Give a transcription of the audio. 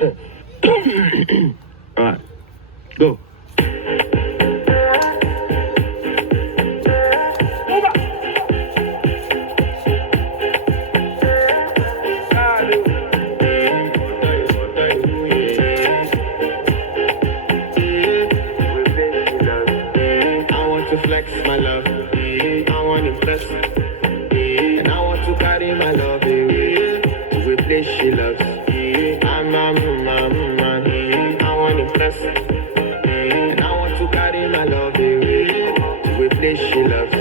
Alright, go. To flex my love, I want to impress, and I want to carry my love away to a place she loves. I want to impress, and I want to carry my love away to a place she loves.